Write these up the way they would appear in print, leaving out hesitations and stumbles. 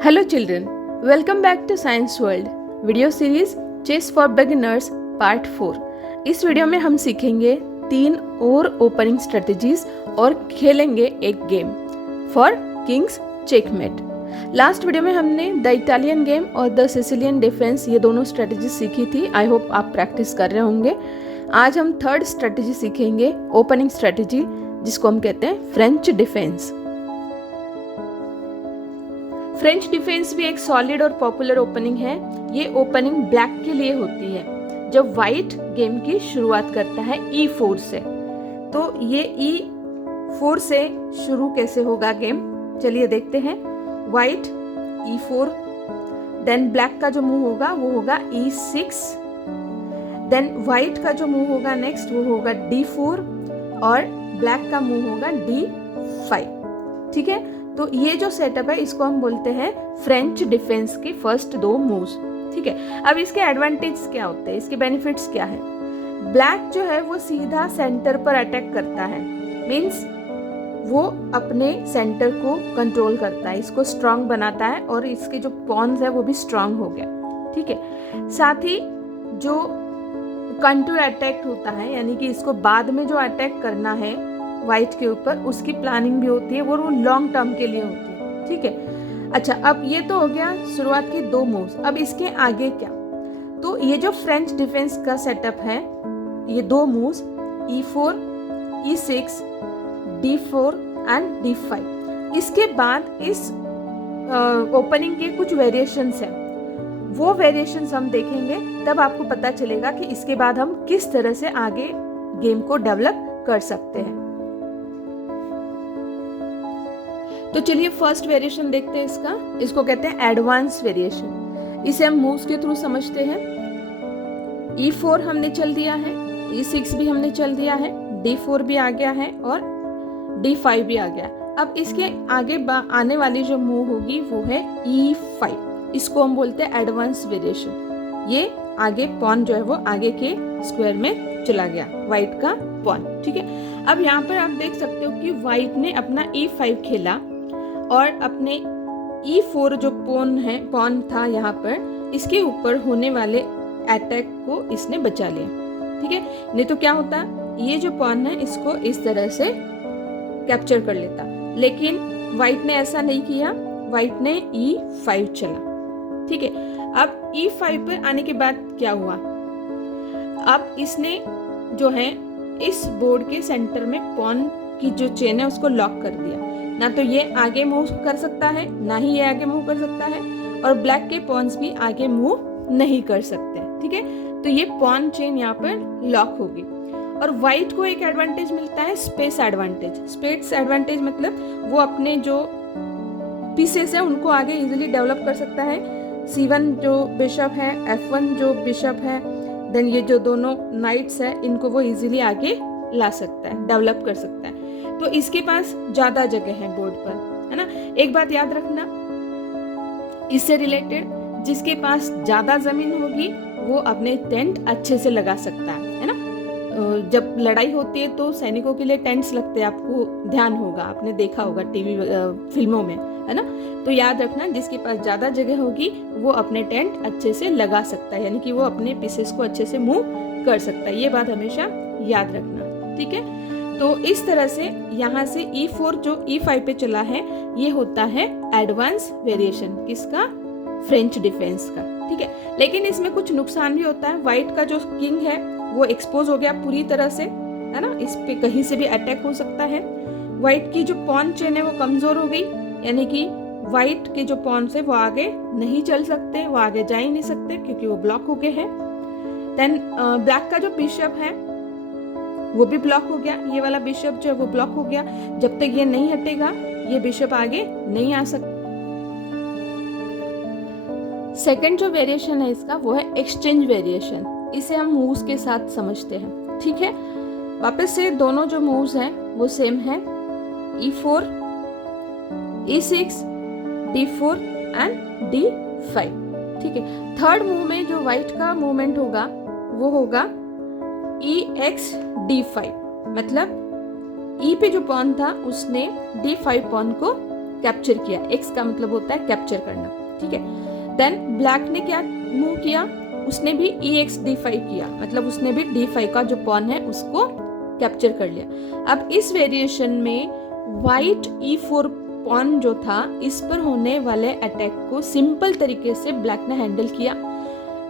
Hello children, welcome back to Science World video series chess for beginners part 4। इस video में हम सीखेंगे 3 और ओपनिंग स्ट्रेटजीज और खेलेंगे एक game for Kings checkmate. Last video में हमने द इटालियन गेम और द सिसिलियन डिफेंस ये दोनों स्ट्रेटजी सीखी थी। आई होप आप प्रैक्टिस कर रहे होंगे। आज हम थर्ड स्ट्रेटजी सीखेंगे, ओपनिंग स्ट्रेटजी, जिसको हम कहते हैं फ्रेंच डिफेंस। फ्रेंच डिफेंस भी एक सॉलिड और पॉपुलर ओपनिंग है। ये ओपनिंग ब्लैक के लिए होती है जब वाइट गेम की शुरुआत करता है E4 से। तो ये E4 से शुरू कैसे होगा गेम, चलिए देखते हैं। वाइट E4, देन ब्लैक का जो मूव होगा वो होगा E6, देन वाइट का जो मूव होगा नेक्स्ट वो होगा D4 और ब्लैक का मूव होगा D5। ठीक है, तो ये जो सेटअप है इसको हम बोलते हैं फ्रेंच डिफेंस के फर्स्ट 2 मूव्स। ठीक है, अब इसके एडवांटेज क्या होते हैं, इसके बेनिफिट्स क्या है। ब्लैक जो है वो सीधा सेंटर पर अटैक करता है, मींस वो अपने सेंटर को कंट्रोल करता है, इसको स्ट्रांग बनाता है और इसके जो पॉन्स है वो भी स्ट्रांग हो गया। ठीक है, साथ ही जो कंट्रोल अटैक होता है, यानी कि इसको बाद में जो अटैक करना है वाइट के ऊपर, उसकी प्लानिंग भी होती है, वो लॉन्ग टर्म के लिए होती है। ठीक है, अच्छा अब ये तो हो गया शुरुआत के 2 मूव्स। अब इसके आगे क्या, तो ये जो फ्रेंच डिफेंस का सेटअप है, ये 2 moves E4, E6, D4 and D5। इसके बाद इस ओपनिंग के कुछ वेरिएशंस हैं, वो वेरिएशंस हम देखेंगे, तब आपको पता चलेगा कि इसके बाद हम किस तरह से आगे गेम को डेवलप कर सकते हैं। तो चलिए फर्स्ट वेरिएशन देखते हैं इसको कहते हैं एडवांस वेरिएशन। इसे हम मूव्स के थ्रू समझते हैं। E4 हमने चल दिया है, E6 भी हमने चल दिया है, D4 भी आ गया है और D5 भी आ गया। अब इसके आगे आने वाली जो मूव होगी वो है E5। इसको हम बोलते हैं एडवांस वेरिएशन। ये आगे पॉन जो है वो आगे के स्क्वायर में चला गया, व्हाइट का पॉन। ठीक है, अब यहाँ पर आप देख सकते हो कि व्हाइट ने अपना E5 खेला और अपने E4 जो पॉन था यहाँ पर, इसके ऊपर होने वाले अटैक को इसने बचा लिया। ठीक है, नहीं तो क्या होता, ये जो पॉन है इसको इस तरह से कैप्चर कर लेता, लेकिन व्हाइट ने ऐसा नहीं किया, व्हाइट ने E5 चला। ठीक है, अब E5 पर आने के बाद क्या हुआ, अब इसने जो है इस बोर्ड के सेंटर में पॉन की जो चेन है उसको लॉक कर दिया। ना तो ये आगे मूव कर सकता है, ना ही ये आगे मूव कर सकता है, और ब्लैक के पॉन्स भी आगे मूव नहीं कर सकते। ठीक है, तो ये पॉन चेन यहाँ पर लॉक होगी। और व्हाइट को एक एडवांटेज मिलता है, स्पेस एडवांटेज। स्पेस एडवांटेज मतलब वो अपने जो पीसेस है उनको आगे इजीली डेवलप कर सकता है। C1 जो बिशप है, F1 जो बिशप है, देन ये जो दोनों नाइट्स है, इनको वो इजीली आगे ला सकता है, डेवलप कर सकता है। तो इसके पास ज्यादा जगह है बोर्ड पर, है ना। एक बात याद रखना इससे रिलेटेड, जिसके पास ज्यादा जमीन होगी वो अपने टेंट अच्छे से लगा सकता है ना। जब लड़ाई होती है तो सैनिकों के लिए टेंट्स लगते हैं, आपको ध्यान होगा, आपने देखा होगा टीवी फिल्मों में, है ना। तो याद रखना जिसके पास ज्यादा जगह होगी वो अपने टेंट अच्छे से लगा सकता है, यानी कि वो अपने पीसेस को अच्छे से मूव कर सकता है। ये बात हमेशा याद रखना। ठीक है, तो इस तरह से यहाँ से E4 जो E5 पे चला है, ये होता है एडवांस वेरिएशन किसका, फ्रेंच डिफेंस का। ठीक है, लेकिन इसमें कुछ नुकसान भी होता है। व्हाइट का जो किंग है वो एक्सपोज हो गया पूरी तरह से, है ना, इस पे कहीं से भी अटैक हो सकता है। व्हाइट की जो पॉन चेन है वो कमजोर हो गई, यानी कि व्हाइट के जो पॉन्स है वो आगे नहीं चल सकते, वो आगे जा ही नहीं सकते क्योंकि वो ब्लॉक हो गए हैं। देन ब्लैक का जो बिशप है वो भी ब्लॉक हो गया, ये वाला बिशप जो है वो ब्लॉक हो गया। जब तक ये नहीं हटेगा ये बिशप आगे नहीं आ सकता। सेकंड जो वेरिएशन है इसका वो है एक्सचेंज वेरिएशन। इसे हम मूव्स के साथ समझते हैं। ठीक है, वापस से दोनों जो मूव्स हैं वो सेम है, E4, E6, D4 and D5। ठीक है, थर्ड मूव में जो व्हाइट का मूवमेंट होगा वो होगा EX D5, मतलब E पे जो पॉन था उसने D5 पॉन को कैप्चर किया, एक्स का मतलब होता है कैप्चर करना, ठीक है। देन ब्लैक ने क्या मूव किया, उसने भी EX-D5 किया, मतलब उसने भी D5 का जो पॉन है उसको कैप्चर कर लिया। अब इस वेरिएशन में वाइट E4 पॉन जो था, इस पर होने वाले अटैक को सिंपल तरीके से ब्लैक ने हैंडल किया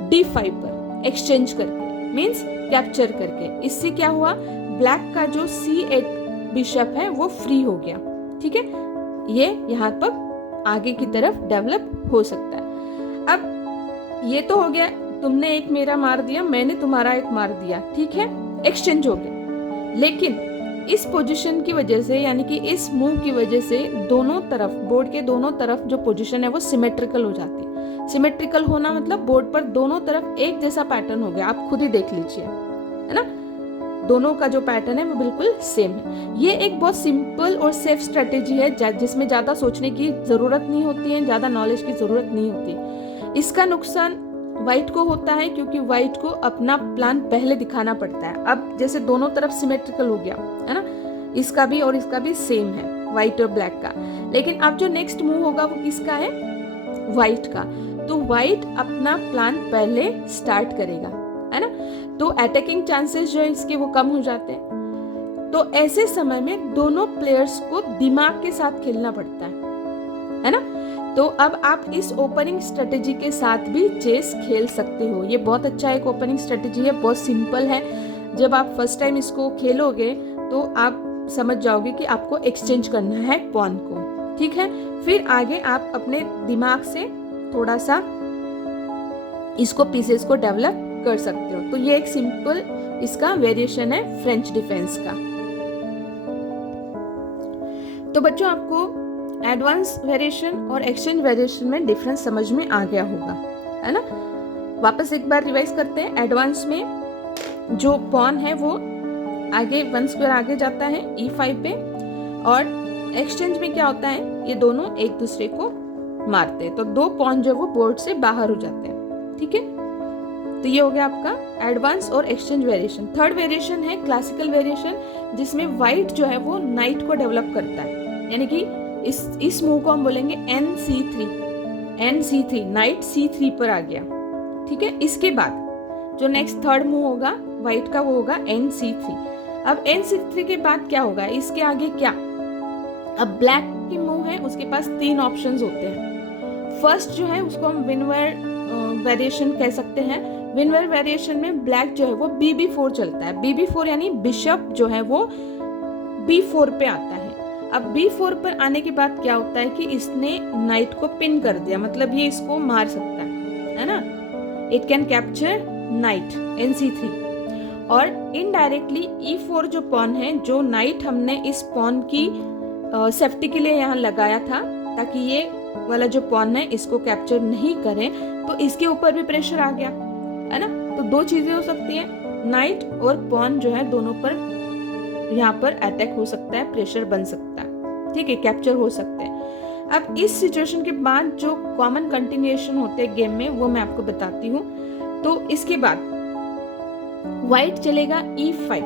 D5 पर एक्सचेंज करके, मींस कैप्चर करके। इससे क्या हुआ, ब्लैक का जो C8 बिशप है वो फ्री हो गया, ठीक है। ये यहाँ पर आगे की तरफ डेवलप हो सकता है। अब ये तो हो गया, तुमने एक मेरा मार दिया, मैंने तुम्हारा एक मार दिया, ठीक है, एक्सचेंज हो गया। लेकिन इस पोजीशन की वजह से, यानी कि इस मूव की वजह से दोनों तरफ, बोर्ड के दोनों तरफ जो पोजीशन है वो सिमेट्रिकल हो जाती है। सिमेट्रिकल होना मतलब बोर्ड पर दोनों तरफ एक जैसा पैटर्न हो गया, आप खुद ही देख लीजिए, है ना, दोनों का जो पैटर्न है वो बिल्कुल सेम है। ये एक बहुत सिंपल और सेफ स्ट्रेटेजी है जिसमें ज़्यादा सोचने की ज़रूरत नहीं होती है, ज़्यादा नॉलेज की ज़रूरत नहीं होती। इसका नुकसान वाइट को होता है क्योंकि वाइट को अपना प्लान पहले दिखाना पड़ता है। अब जैसे दोनों तरफ सिमेट्रिकल हो गया है ना, इसका भी और इसका भी सेम है, वाइट और ब्लैक का। लेकिन अब जो नेक्स्ट मूव होगा वो किसका है, वाइट का। तो वाइट अपना प्लान पहले स्टार्ट करेगा, है ना, तो अटैकिंग चांसेस जो है इसके वो कम हो जाते हैं। तो ऐसे समय में दोनों प्लेयर्स को दिमाग के साथ खेलना पड़ता है ना। तो अब आप इस ओपनिंग स्ट्रेटेजी के साथ भी चेस खेल सकते हो। ये बहुत अच्छा एक ओपनिंग स्ट्रेटेजी है, बहुत सिंपल है। जब आप फर्स्ट टाइम इसको खेलोगे तो आप समझ जाओगे कि आपको एक्सचेंज करना है पॉन को, ठीक है। फिर आगे आप अपने दिमाग से थोड़ा सा इसको पीसेस को डेवलप कर सकते हो। तो ये एक सिंपल इसका वेरिएशन है फ्रेंच डिफेंस का। तो बच्चों आपको एडवांस वेरिएशन और एक्सचेंज वेरिएशन में डिफरेंस समझ में आ गया होगा, है ना। वापस एक बार रिवाइज करते हैं। एडवांस में जो पॉन है वो आगे 1 स्क्वायर आगे जाता है E5 पे, और एक्सचेंज में क्या होता है, ये दोनों एक दूसरे को मारते हैं, तो 2 पॉन जो वो बोर्ड से बाहर हो जाते हैं, ठीक है। तो ये हो गया आपका एडवांस और एक्सचेंज वेरिएशन। थर्ड वेरिएशन है क्लासिकल वेरिएशन, जिसमें व्हाइट जो है वो नाइट को डेवलप करता है, यानी कि इस मूव को हम बोलेंगे NC3, नाइट C3 पर आ गया, ठीक है। इसके बाद जो नेक्स्ट थर्ड मूव होगा व्हाइट का वो होगा NC3। अब NC3 के बाद क्या होगा, इसके आगे क्या, अब ब्लैक की मूव है, उसके पास 3 ऑप्शंस होते हैं। फर्स्ट जो है उसको हम विनवेयर वेरिएशन कह सकते हैं। विनवेयर वेरिएशन में ब्लैक जो है वो BB4 चलता है। BB4 यानी बिशप जो है वो B4 पे आता है। अब B4 पर आने के बाद क्या होता है कि इसने नाइट को पिन कर दिया, मतलब ये इसको मार सकता है ना, it can capture night NC3। और इनडायरेक्टली E4 जो पॉन है, जो नाइट हमने इस पॉन की सेफ्टी के लिए यहाँ लगाया था ताकि ये वाला जो पॉन है इसको कैप्चर नहीं करे, तो इसके ऊपर भी प्रेशर आ गया, है ना। तो 2 चीजें हो सकती है, नाइट और पॉन जो है दोनों पर यहाँ पर अटैक हो सकता है, प्रेशर बन सकता है, ठीक है, कैप्चर हो सकते हैं। अब इस सिचुएशन के बाद जो कॉमन कंटिन्यूएशन होते हैं गेम में वो मैं आपको बताती हूँ। तो इसके बाद व्हाइट चलेगा E5,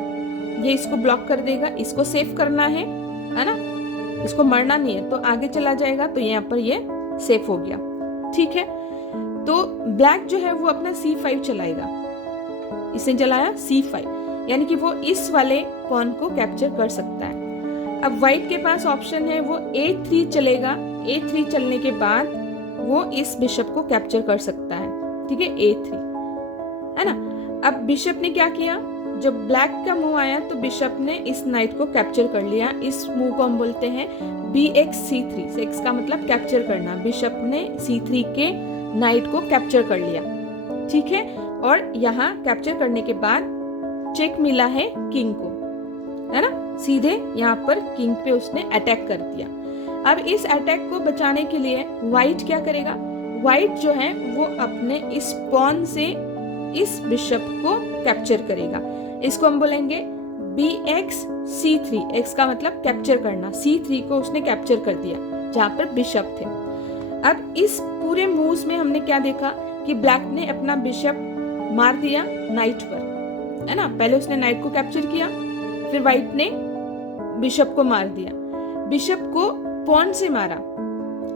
ये इसको ब्लॉक कर देगा, इसको सेव करना है ना, इसको मरना नहीं है, तो आगे चला जाएगा, तो यहाँ पर ये सेफ हो गया, ठीक है। तो ब्लैक जो है वो अपना C5 चलाएगा, इसने चलाया C5, यानी कि वो इस वाले पॉन को कैप्चर कर सकता है। अब व्हाइट के पास ऑप्शन है, वो A3 चलेगा, A3 चलने के बाद वो इस बिशप को कैप्चर कर सकता है, ठीक है, A3, है ना। अब बिशप ने क्या किया, जब ब्लैक का मूव आया तो बिशप ने इस नाइट को कैप्चर कर लिया। इस मूव को हम बोलते हैं BX-C3, सेक्स का मतलब कैप्चर करना। बिशप ने C3 के नाइट को कैप्चर कर लिया, ठीक है। और यहाँ कैप्चर करने के बाद चेक मिला है किंग को, है ना, सीधे यहाँ पर किंग पे उसने अटैक कर दिया। अब इस अटैक को बचाने के लिए व्हाइट क्या करेगा, व्हाइट जो है वो अपने इस पॉन से इस बिशप को कैप्चर करेगा। इसको हम बोलेंगे BX-C3, X का मतलब कैप्चर करना, C3 को उसने कैप्चर कर दिया जहां पर बिशप थे। अब इस पूरे मूव्स में हमने क्या देखा कि ब्लैक ने अपना बिशप मार दिया नाइट पर, है ना। पहले उसने नाइट को कैप्चर किया, फिर व्हाइट ने बिशप को मार दिया, बिशप को पॉन से मारा,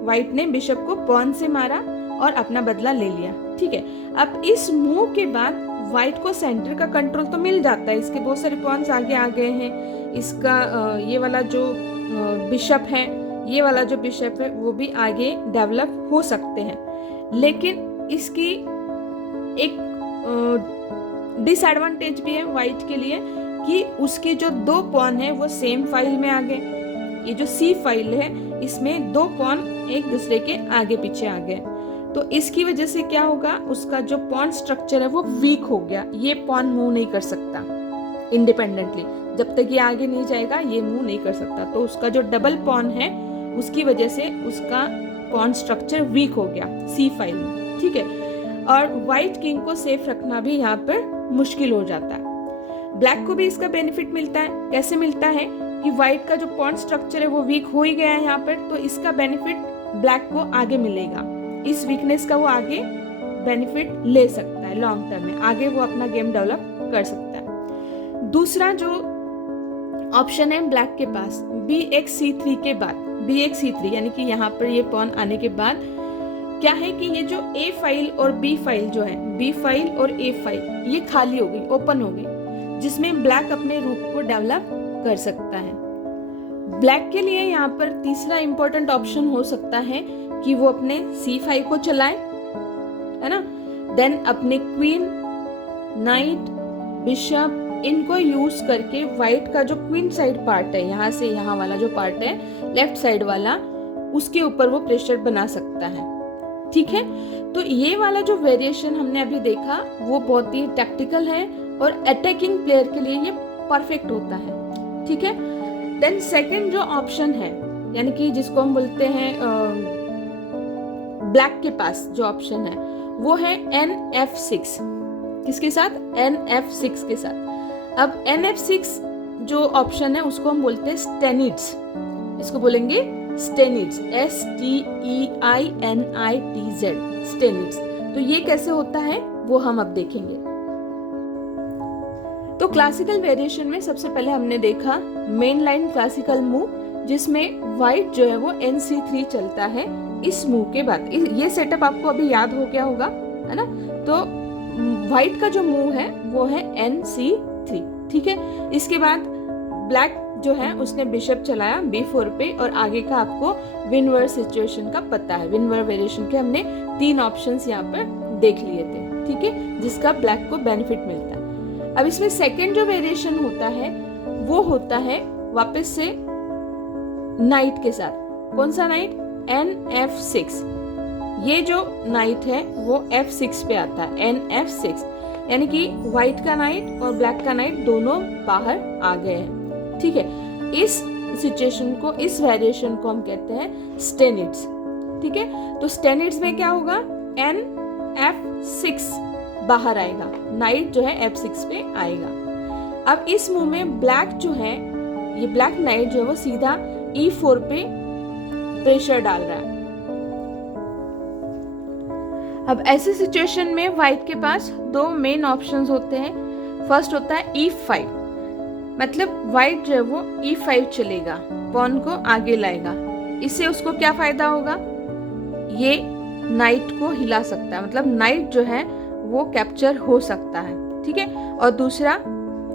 व्हाइट ने बिशप को पॉन से मारा और अपना बदला ले लिया। ठीक है, अब इस मूव के बाद व्हाइट को सेंटर का कंट्रोल तो मिल जाता है, इसके बहुत सारे पॉन्स आगे आ गए हैं, इसका ये वाला जो बिशप है, ये वाला जो बिशप है वो भी आगे डेवलप हो सकते हैं। लेकिन इसकी एक डिसएडवांटेज भी है व्हाइट के लिए कि उसके जो 2 पॉन है वो सेम फाइल में आ गए। ये जो सी फाइल है इसमें 2 पॉन एक दूसरे के आगे पीछे आ गए, तो इसकी वजह से क्या होगा, उसका जो पॉन स्ट्रक्चर है वो वीक हो गया। ये पॉन मूव नहीं कर सकता इंडिपेंडेंटली, जब तक ये आगे नहीं जाएगा ये मूव नहीं कर सकता। तो उसका जो डबल पॉन है उसकी वजह से उसका पॉन स्ट्रक्चर वीक हो गया सी फाइल में। ठीक है, और व्हाइट किंग को सेफ रखना भी यहाँ पर मुश्किल हो जाता है। ब्लैक को भी इसका बेनिफिट मिलता है। कैसे मिलता है कि व्हाइट का जो पॉन स्ट्रक्चर है वो वीक हो ही गया है यहाँ पर, तो इसका बेनिफिट ब्लैक को आगे मिलेगा। इस वीकनेस का वो आगे बेनिफिट ले सकता है लॉन्ग टर्म में, आगे वो अपना गेम डेवलप कर सकता है। दूसरा जो ऑप्शन है ब्लैक के पास bx(c3) के बाद, bx(c3) यानी कि यहाँ पर ये पॉन आने के बाद क्या है कि ये जो a फाइल और b फाइल जो है, b फाइल और a फाइल ये खाली हो गई, ओपन हो गई, जिसमें ब्लैक अपने रूप को डेवलप कर सकता है। ब्लैक के लिए यहाँ पर तीसरा इंपॉर्टेंट ऑप्शन हो सकता है कि वो अपने c5 को चलाए, है ना, देन अपने क्वीन, नाइट, बिशप इनको यूज करके व्हाइट का जो क्वीन साइड पार्ट है, यहाँ से यहाँ वाला जो पार्ट है लेफ्ट साइड वाला, उसके ऊपर वो प्रेशर बना सकता है। ठीक है, तो ये वाला जो वेरिएशन हमने अभी देखा वो बहुत ही टैक्टिकल है और अटैकिंग प्लेयर के लिए ये परफेक्ट होता है। ठीक है, देन सेकंड जो ऑप्शन है, यानी कि जिसको हम बोलते हैं ब्लैक के पास जो ऑप्शन है वो है nf6। किसके साथ? nf6 के साथ। अब nf6 जो ऑप्शन है उसको हम बोलते हैं स्टेनिड्स, इसको बोलेंगे स्टेनिड्स, STEINITZ, स्टेनिड्स। तो ये कैसे होता है वो हम अब देखेंगे। तो क्लासिकल वेरिएशन में सबसे पहले हमने देखा मेन लाइन क्लासिकल मूव, जिसमें व्हाइट जो है वो nc3 चलता है इस मूव के बाद। ये सेटअप आपको अभी याद हो गया होगा, है ना। तो व्हाइट का जो मूव है वो है nc3। ठीक है, इसके बाद ब्लैक जो है उसने बिशप चलाया b4 पे, और आगे का आपको विनवर सिचुएशन का पता है। विनवर वेरिएशन के हमने 3 ऑप्शंस यहाँ पर देख लिए थे। ठीक है, जिसका ब्लैक को बेनिफिट मिलता है। अब इसमें सेकंड जो वेरिएशन होता है वो होता है वापस से नाइट के साथ। कौन सा नाइट? nf6। ये जो नाइट है वो f6 पे आता है, nf6, यानी कि व्हाइट का नाइट और ब्लैक का नाइट दोनों बाहर आ गए हैं। ठीक है, इस सिचुएशन को, इस वेरिएशन को हम कहते हैं स्टेनिड्स। ठीक है, तो स्टेनिड्स में क्या होगा, nf6 बाहर आएगा, नाइट जो है f6 पे आएगा। अब इस मूव में ब्लैक जो है, ये ब्लैक नाइट जो है वो सीधा e4 पे प्रेशर डाल रहा है। अब ऐसी सिचुएशन में व्हाइट के पास 2 मेन ऑप्शंस होते हैं। फर्स्ट होता है e5, मतलब व्हाइट जो है वो e5 चलेगा, पॉन को आगे लाएगा। इससे उसको क्या फायदा होगा, ये नाइट को हिला सकता है, मतलब नाइट जो है वो कैप्चर हो सकता है। ठीक है, और दूसरा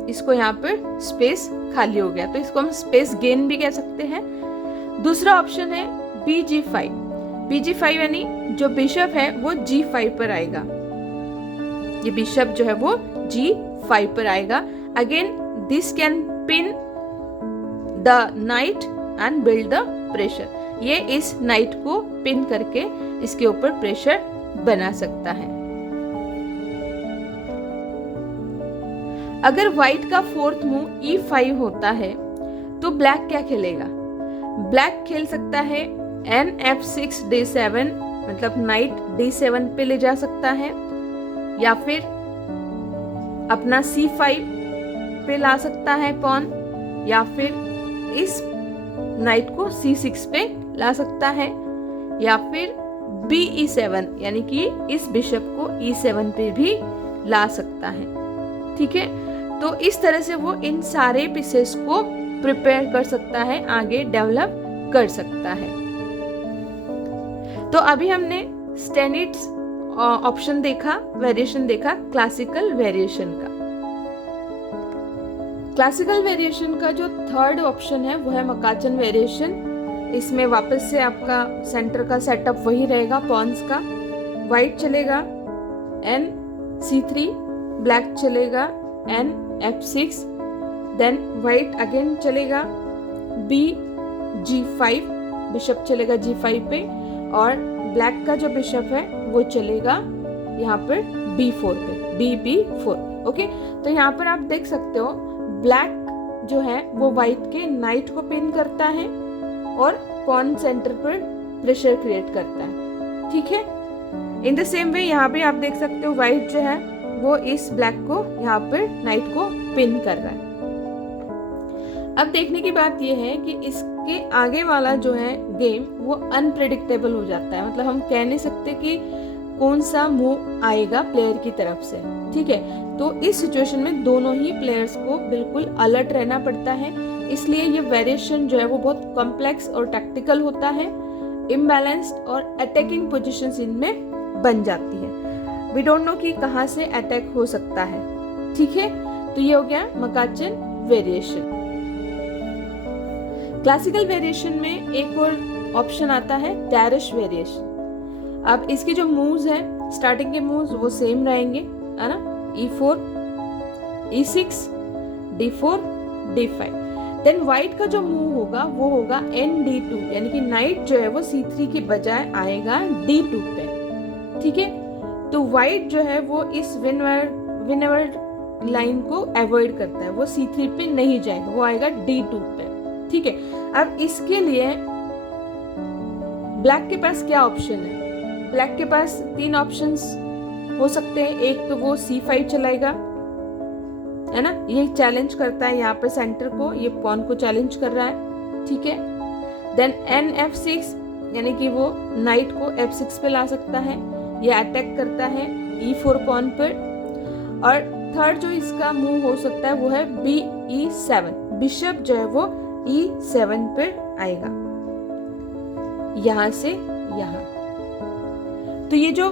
इसको यहाँ पर स्पेस खाली हो गया, तो इसको हम स्पेस गेन भी कह सकते हैं। दूसरा ऑप्शन है bg5। bg5 यानी जो बिशप है वो g5 पर आएगा, ये बिशप जो है वो g5 पर आएगा। Again this can pin the night and build the pressure. ये इस नाइट को पिन करके इसके ऊपर प्रेशर बना सकता है। अगर व्हाइट का फोर्थ मूव e5 होता है तो ब्लैक क्या खेलेगा? ब्लैक खेल सकता है nf6 d7, मतलब नाइट d7 पे ले जा सकता है, या फिर अपना c5 पे ला सकता है पॉन, या फिर इस नाइट को c6 पे ला सकता है, या फिर be7 यानी कि इस बिशप को e7 पे भी ला सकता है। ठीक है, तो इस तरह से वो इन सारे पीसेस को प्रिपेयर कर सकता है, आगे डेवलप कर सकता है। तो अभी हमने स्टैंडर्ड ऑप्शन देखा, वेरिएशन देखा क्लासिकल वेरिएशन का। क्लासिकल वेरिएशन का जो थर्ड ऑप्शन है वो है मकाचन वेरिएशन। इसमें वापस से आपका सेंटर का सेटअप वही रहेगा पॉन्स का। वाइट चलेगा N-C3, ब्लैक चलेगा N-F6, देन वाइट अगेन चलेगा B-G5, बिशप चलेगा G5 पे, और ब्लैक का जो बिशप है वो चलेगा यहाँ पर B4 पे, B-B4। ओके, तो यहाँ पर आप देख सकते हो ब्लैक जो है वो वाइट के नाइट को पिन करता है और पॉन सेंटर पर प्रेशर क्रिएट करता है। ठीक है, इन द सेम वे यहाँ पे आप देख सकते हो वाइट जो है वो इस ब्लैक को यहाँ पर नाइट को पिन कर रहा है। अब देखने की बात यह है कि इसके आगे वाला जो है गेम वो अनप्रेडिक्टेबल हो जाता है, मतलब हम कह नहीं सकते कि कौन सा मूव आएगा प्लेयर की तरफ से। ठीक है, तो इस सिचुएशन में दोनों ही प्लेयर्स को बिल्कुल अलर्ट रहना पड़ता है, इसलिए ये वेरिएशन जो है वो बहुत कॉम्प्लेक्स और टैक्टिकल होता है। इम्बैलेंस्ड और अटैकिंग पोजीशंस इनमें बन जाती है। वी डोंट नो कि कहाँ से अटैक हो सकता है। ठीक है, तो ये हो गया मकाचन वेरिएशन। क्लासिकल वेरिएशन में एक और ऑप्शन आता है टैरिश वेरिएशन। अब इसके जो मूव्स हैं, स्टार्टिंग के मूव्स वो सेम रहेंगे, है ना, E4, E6, D4, D5। Then white का जो मूव होगा वो होगा ND2, यानी कि नाइट जो है वो C3 की बजाय आएगा D2 पे। ठीक है, तो व्हाइट जो है वो इस विनएवर लाइन को अवॉइड करता है, वो C3 पे नहीं जाएगा, वो आएगा D2 पे। ठीक है, अब इसके लिए ब्लैक के पास क्या ऑप्शन है? ब्लैक के पास तीन ऑप्शंस हो सकते हैं। एक तो वो C5 चलाएगा, है ना, ये चैलेंज करता है यहाँ पर सेंटर को, ये पॉन को चैलेंज कर रहा है। ठीक है, देन N-F6, यानी कि वो नाइट को F6 पे ला सकता है, ये अटैक करता है E4 पॉन पर। और थर्ड जो इसका मूव हो सकता है वो है B-E7, बिशप जो है वो E7 पर आएगा, यहां से यहां। तो ये जो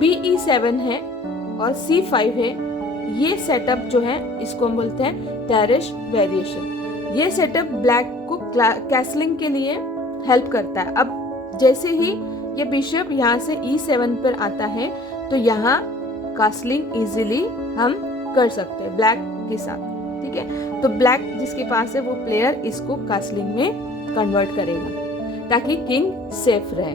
B-E7 है और C5 है, ये सेटअप जो है इसको हम बोलते हैं टैरिश वेरिएशन। ये सेटअप ब्लैक को कैसलिंग के लिए हेल्प करता है। अब जैसे ही ये बिशप यहाँ से E7 पर आता है तो यहाँ कास्लिंग इजीली हम कर सकते हैं ब्लैक के साथ। ठीक है, तो ब्लैक जिसके पास है वो प्लेयर इसको कास्लिंग में कन्वर्ट करेगा ताकि किंग सेफ रहे।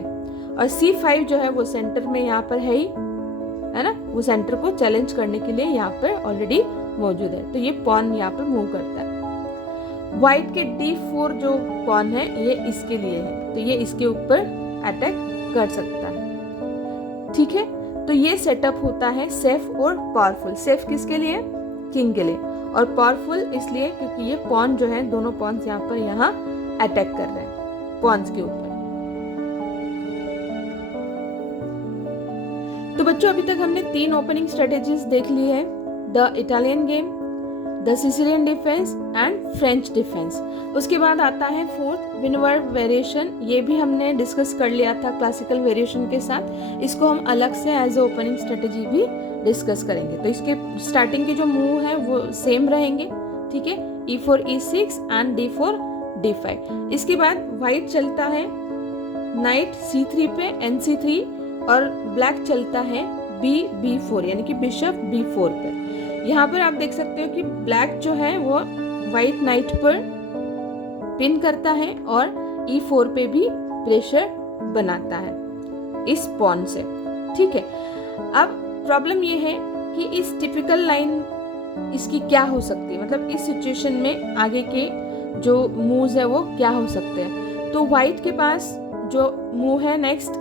और C5 जो है वो सेंटर में यहाँ पर है ही, है ना, वो सेंटर को चैलेंज करने के लिए यहाँ पर ऑलरेडी मौजूद है, तो ये पॉन यहाँ पर मूव करता है। व्हाइट के D4 जो पॉन है ये इसके लिए है, तो ये इसके ऊपर अटैक कर सकता है। ठीक है, तो ये सेटअप होता है सेफ और पावरफुल। सेफ किसके लिए? किंग के लिए, और पावरफुल इसलिए क्योंकि ये पॉन जो है, दोनों पॉन्स यहाँ पर यहाँ अटैक कर रहे हैं पॉन्स के ऊपर। तो बच्चों अभी तक हमने तीन ओपनिंग स्ट्रेटेजीज देख ली है, the Italian game, the Sicilian defence and French defence. उसके बाद आता है फोर्थ विनवर वेरिएशन। ये भी हमने डिस्कस कर लिया था क्लासिकल वेरिएशन के साथ, इसको हम अलग से एज ए ओपनिंग स्ट्रेटेजी भी डिस्कस करेंगे। तो इसके स्टार्टिंग के जो मूव है वो सेम रहेंगे। ठीक है, E4, E6 and D4, D5। इसके बाद व्हाइट चलता है नाइट C3 पे NC3, और ब्लैक चलता है B-B4, यानी कि बिशप B4 पर। यहाँ पर आप देख सकते हो कि ब्लैक जो है वो व्हाइट नाइट पर पिन करता है और E4 पे भी प्रेशर बनाता है इस पॉन से। ठीक है, अब प्रॉब्लम ये है कि इस टिपिकल लाइन इसकी क्या हो सकती है, मतलब इस सिचुएशन में आगे के जो मूव्स है वो क्या हो सकते हैं। तो व्हाइट के पास जो मूव है, नेक्स्ट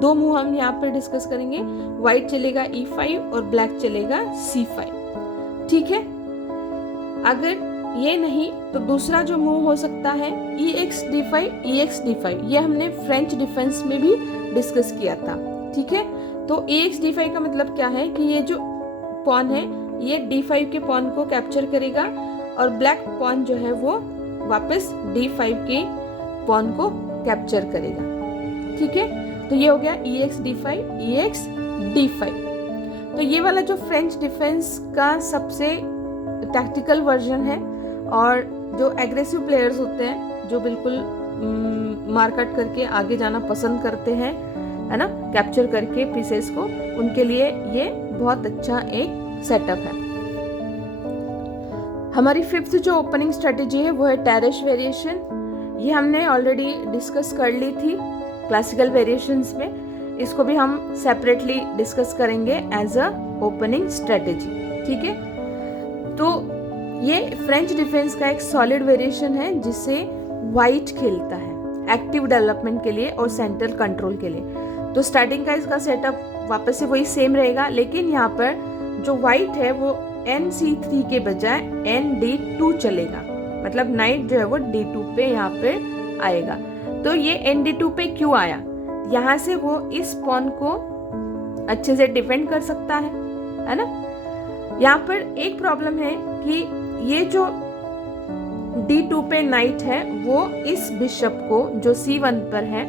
दो मूव हम यहाँ पर डिस्कस करेंगे। व्हाइट चलेगा E5 और ब्लैक चलेगा C5। ठीक है, अगर ये नहीं तो दूसरा जो मूव हो सकता है EX-D5, EX-D5। ये हमने फ्रेंच डिफेंस में भी डिस्कस किया था। ठीक है, तो EX-D5 का मतलब क्या है कि ये जो पॉन है ये D5 के पॉन को कैप्चर करेगा और ब्लैक पॉन जो है वो वापस D5 के पॉन को कैप्चर करेगा। ठीक है, तो ये हो गया EX D5 EX D5। तो ये वाला जो फ्रेंच डिफेंस का सबसे टैक्टिकल वर्जन है, और जो एग्रेसिव प्लेयर्स होते हैं जो बिल्कुल मार्कआउट करके आगे जाना पसंद करते हैं, है ना, कैप्चर करके पीसेस को, उनके लिए ये बहुत अच्छा एक सेटअप है। हमारी फिफ्थ जो ओपनिंग स्ट्रेटेजी है वो है टेरेस वेरिएशन। ये हमने ऑलरेडी डिस्कस कर ली थी क्लासिकल वेरिएशंस में, इसको भी हम सेपरेटली डिस्कस करेंगे एज अ ओपनिंग स्ट्रेटेजी, ठीक है। तो ये फ्रेंच डिफेंस का एक सॉलिड वेरिएशन है जिससे वाइट खेलता है एक्टिव डेवलपमेंट के लिए और सेंट्रल कंट्रोल के लिए। तो स्टार्टिंग का इसका सेटअप वापस से वही सेम रहेगा, लेकिन यहाँ पर जो वाइट है वो NC3 के बजाय ND2 चलेगा, मतलब नाइट जो है वो D2 पे यहाँ पे आएगा। तो ये ND2 पे क्यों आया, यहाँ से वो इस पॉन को अच्छे से डिफेंड कर सकता है ना। यहाँ पर एक प्रॉब्लम है कि ये जो D2 पे नाइट है वो इस बिशप को जो C1 पर है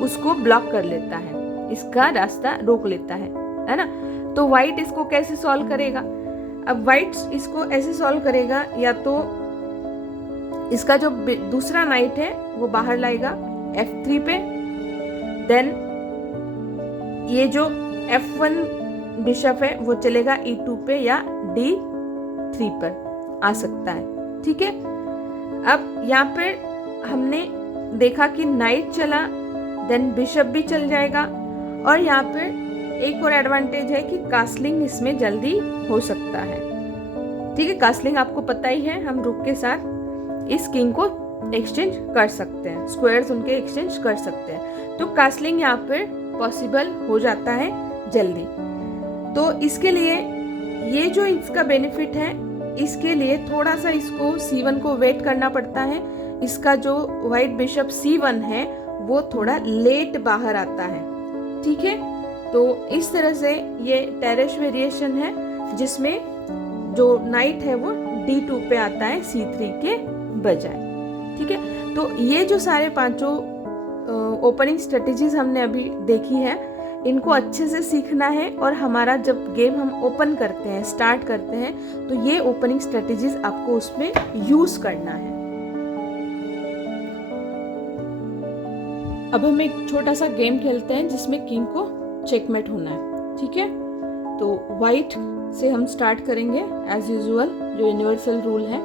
उसको ब्लॉक कर लेता है, इसका रास्ता रोक लेता है ना। तो वाइट इसको कैसे सॉल्व करेगा? अब वाइट इसको ऐसे सॉल्व करेगा, या तो इसका जो दूसरा नाइट है वो बाहर लाएगा F3 पे, देन ये जो F1 बिशप है वो चलेगा E2 पे या D3 पर आ सकता है, ठीक है। अब यहाँ पर हमने देखा कि नाइट चला, देन बिशप भी चल जाएगा, और यहाँ पर एक और एडवांटेज है कि कास्लिंग इसमें जल्दी हो सकता है, ठीक है। कास्लिंग आपको पता ही है, हम रुक के साथ इस किंग को एक्सचेंज कर सकते हैं, स्क्वायर्स उनके एक्सचेंज कर सकते हैं, तो कास्लिंग यहाँ पर पॉसिबल हो जाता है जल्दी। तो इसके लिए ये जो इसका बेनिफिट है, इसके लिए थोड़ा सा इसको C1 को वेट करना पड़ता है। इसका जो वाइट बिशप C1 है वो थोड़ा लेट बाहर आता है, ठीक है। तो इस तरह से ये टेरेस वेरिएशन है जिसमें जो नाइट है वो D2 पे आता है C3 के बजाय, ठीक है। तो ये जो सारे पांचों ओपनिंग स्ट्रेटेजीज हमने अभी देखी है, इनको अच्छे से सीखना है, और हमारा जब गेम हम ओपन करते हैं, स्टार्ट करते हैं, तो ये ओपनिंग स्ट्रेटेजीज आपको उसमें यूज करना है। अब हम एक छोटा सा गेम खेलते हैं जिसमें किंग को चेकमेट होना है, ठीक है। तो वाइट से हम स्टार्ट करेंगे एज यूजुअल, जो यूनिवर्सल रूल है।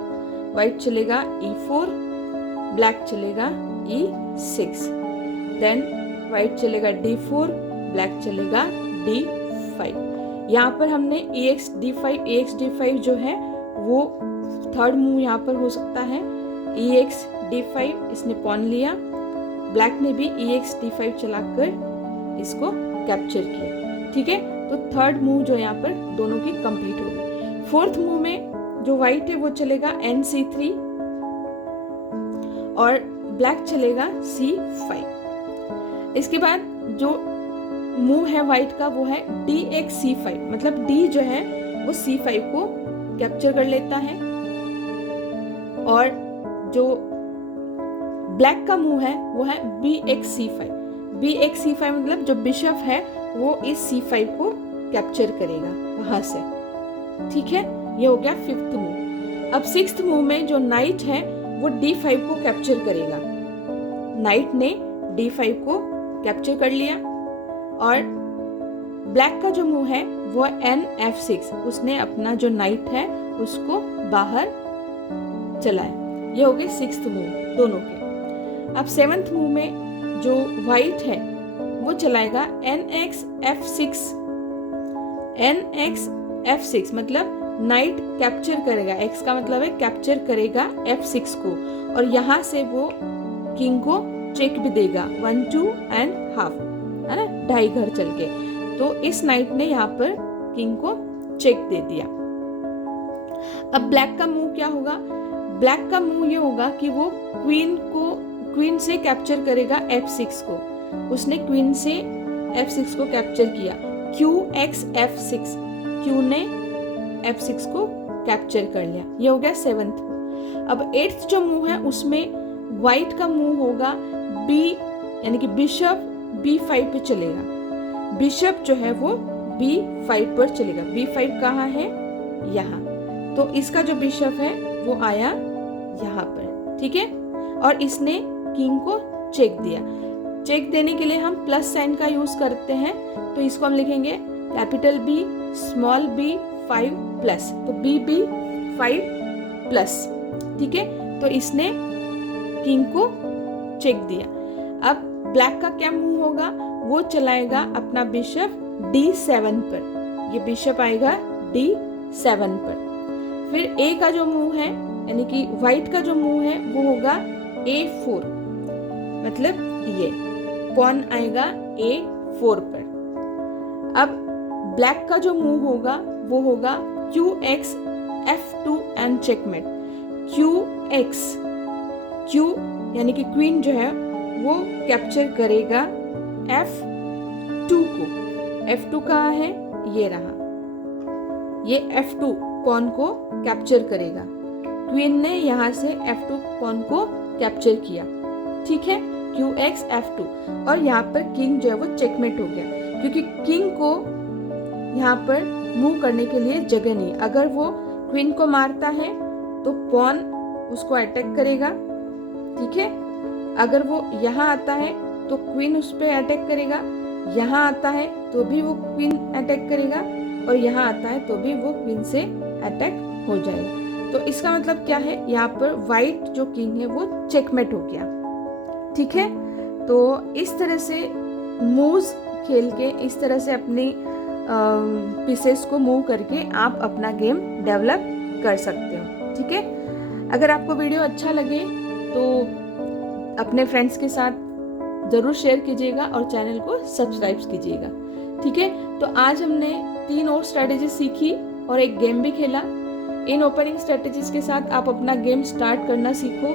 वाइट चलेगा E4, ब्लैक चलेगा E6, देन वाइट चलेगा D4, ब्लैक चलेगा D5। यहाँ पर हमने EX D5 जो है वो थर्ड मूव यहाँ पर हो सकता है। EX D5 इसने पॉन लिया, ब्लैक ने भी EX D5 चलाकर इसको कैप्चर किया, ठीक है। तो थर्ड मूव जो यहाँ पर दोनों की कंप्लीट हो गई। फोर्थ मूव में जो वाइट है वो चलेगा NC3 और ब्लैक चलेगा C5। इसके बाद जो मूव है वाइट का वो है DX C5, मतलब D जो है वो C5 को कैप्चर कर लेता है, और जो ब्लैक का मूव है वो है BX C5। BX C5 मतलब जो बिशप है वो इस C5 को कैप्चर करेगा वहां से, ठीक है। ये हो गया फिफ्थ मूव। अब सिक्स्थ मूव में जो नाइट है वो D5 को कैप्चर करेगा। नाइट ने D5 को कैप्चर कर लिया, और ब्लैक का जो मूव है वो NF6, उसने अपना जो नाइट है उसको बाहर चलाया। ये हो गए सिक्स्थ मूव दोनों के। अब सेवंथ मूव में जो वाइट है वो चलाएगा NX F6 मतलब नाइट कैप्चर करेगा, X का मतलब है कैप्चर करेगा F6 को, और यहाँ से वो किंग को चेक भी देगा 1 2 एंड हाफ, है ना, 2.5 घर चल के। तो इस नाइट ने यहाँ पर किंग को चेक दे दिया। अब ब्लैक का मूव क्या होगा? ब्लैक का मूव ये होगा कि वो क्वीन से कैप्चर करेगा F6 को। उसने क्वीन से F6 को कैप्चर किया, QX F6, क्यू ने F6 को कैप्चर कर लिया। ये हो गया सेवंथ। अब एट्थ जो मूव है उसमें वाइट का मूव होगा B, यानी कि बिशप B5 पे चलेगा, बिशप जो है वो B5 पर चलेगा। B5 कहाँ है? यहाँ। तो इसका जो बिशप है वो आया यहाँ पर, ठीक है। और इसने किंग को चेक दिया। चेक देने के लिए हम प्लस साइन का यूज करते हैं, तो इसको हम लिखेंगे capital B small b 5 plus, तो B5 प्लस, ठीक है। तो इसने किंग को चेक दिया। अब ब्लैक का क्या मूव होगा? वो चलाएगा अपना बिशप D7 पर, ये बिशप आएगा D7 पर। फिर ए का जो मूव है, यानी कि व्हाइट का जो मूव है वो होगा A4, मतलब ये पॉन आएगा A4 पर। अब ब्लैक का जो मूव होगा वो होगा QX F2 and checkmate. Q यानी कि क्वीन जो है वो कैप्चर करेगा F2 को। F2 कहाँ है? ये रहा, ये F2 पॉन को कैप्चर करेगा। क्वीन ने यहाँ से F2 पॉन को कैप्चर किया, ठीक है, QX F2। और यहाँ पर किंग जो है वो चेकमेट हो गया, क्योंकि किंग को यहाँ पर मूव करने के लिए जगह नहीं। अगर वो क्वीन को मारता है तो पॉन उसको अटैक करेगा, ठीक है। अगर वो यहाँ आता है तो क्वीन उस पर अटैक करेगा, यहाँ आता है तो भी वो क्वीन अटैक करेगा, और यहाँ आता है तो भी वो क्वीन से अटैक हो जाएगा। तो इसका मतलब क्या है? यहाँ पर व्हाइट जो किंग है वो चेकमेट हो गया, ठीक है। तो इस तरह से मूव्स खेल के, इस तरह से अपनी पीसेस को मूव करके आप अपना गेम डेवलप कर सकते हो, ठीक है। अगर आपको वीडियो अच्छा लगे तो अपने फ्रेंड्स के साथ ज़रूर शेयर कीजिएगा और चैनल को सब्सक्राइब कीजिएगा, ठीक है। तो आज हमने 3 और स्ट्रैटेजी सीखी और एक गेम भी खेला। इन ओपनिंग स्ट्रैटेजीज के साथ आप अपना गेम स्टार्ट करना सीखो।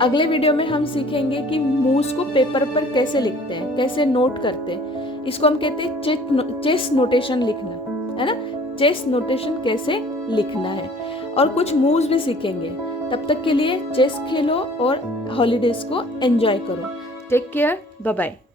अगले वीडियो में हम सीखेंगे कि मूव्स को पेपर पर कैसे लिखते हैं, कैसे नोट करते हैं। इसको हम कहते हैं चेस नोटेशन लिखना, है ना। चेस नोटेशन कैसे लिखना है, और कुछ मूव्स भी सीखेंगे। तब तक के लिए चेस खेलो और हॉलीडेज को एंजॉय करो। Take care, bye bye.